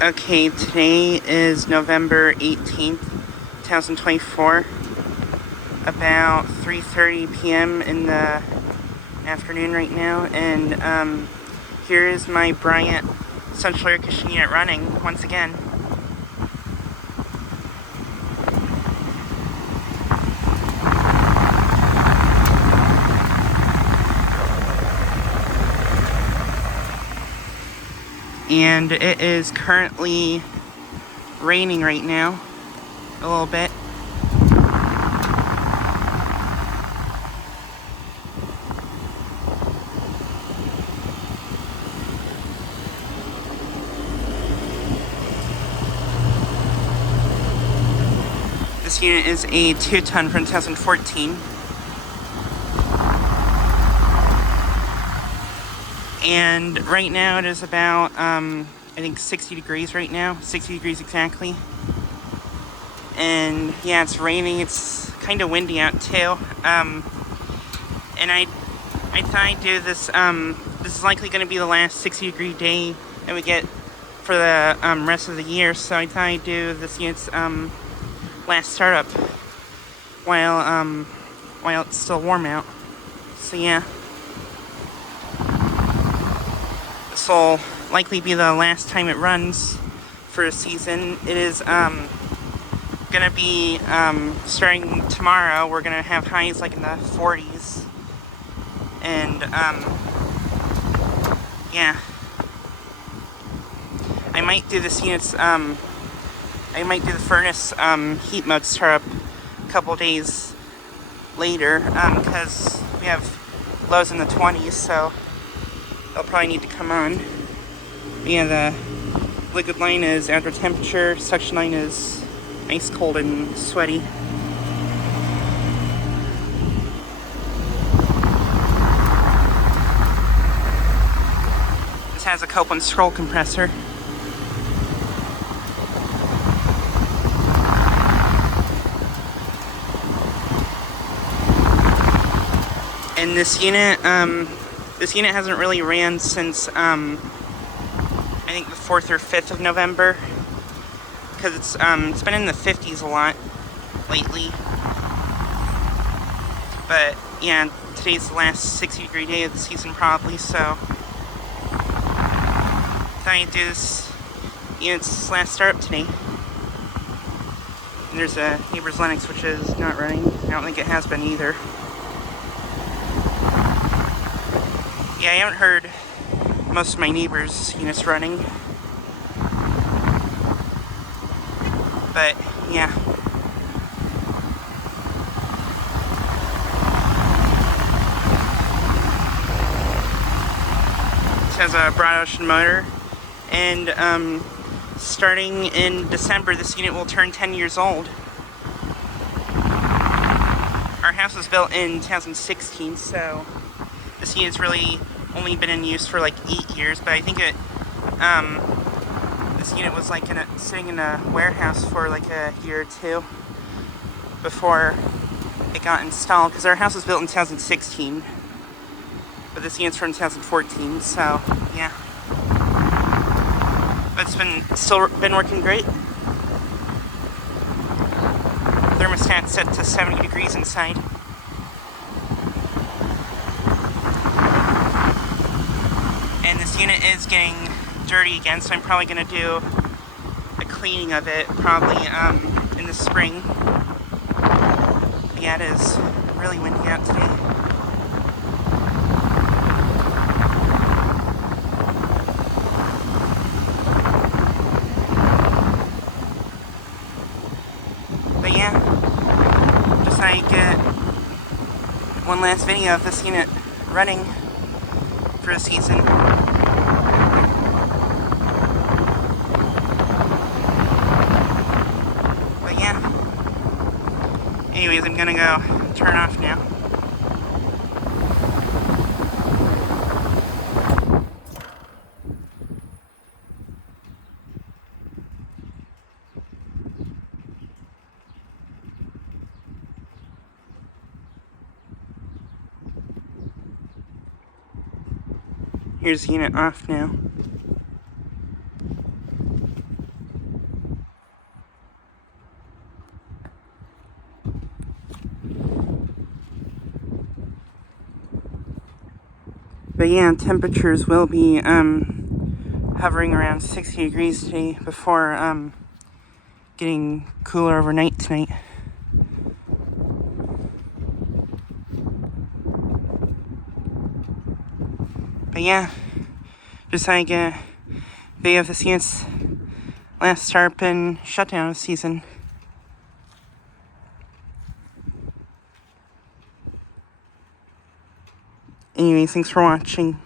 Okay, today is November 18th, 2024, about 3:30 p.m. in the afternoon right now, and here is my Bryant Central Air Conditioning Unit running once again. And it is currently raining right now, a little bit. This unit is a 2-ton from 2014. And right now it is about, I think 60 degrees right now, 60 degrees exactly. And yeah, it's raining, it's kind of windy out too. And I thought I'd do this, this is likely going to be the last 60 degree day that we get for the rest of the year, so I thought I'd do this unit's last startup while it's still warm out. So yeah. This will likely be the last time it runs for a season. It is gonna be starting tomorrow. We're gonna have highs like in the 40s, and yeah, I might do this unit's I might do the furnace heat mode startup a couple days later because we have lows in the 20s, so they'll probably need to come on. But yeah, the liquid line is outdoor temperature, suction line is ice cold and sweaty. This has a Copeland scroll compressor. And this unit hasn't really ran since I think the 4th or 5th of November, because it's been in the 50s a lot lately. But yeah, today's the last 60 degree day of the season probably, so I thought I'd do this unit's last startup today. And there's a neighbor's Lennox which is not running. I don't think it has been either. Yeah, I haven't heard most of my neighbors' units running. But, yeah. This has a broad ocean motor. And, starting in December, this unit will turn 10 years old. Our house was built in 2016, so this unit's really only been in use for like 8 years, but I think this unit was like sitting in a warehouse for like a year or two before it got installed, because our house was built in 2016, but this unit's from 2014, so yeah. But it's still been working great. Thermostat set to 70 degrees inside. And this unit is getting dirty again, so I'm probably going to do a cleaning of it probably in the spring. But yeah, it is really windy out today. But yeah, just I get one last video of this unit running for a season. But yeah. Anyways, I'm gonna go turn off now. Here's the unit off now. But yeah, temperatures will be hovering around 60 degrees today before getting cooler overnight tonight. But yeah, just like a video of this unit's last start and shutdown season. Anyways, thanks for watching.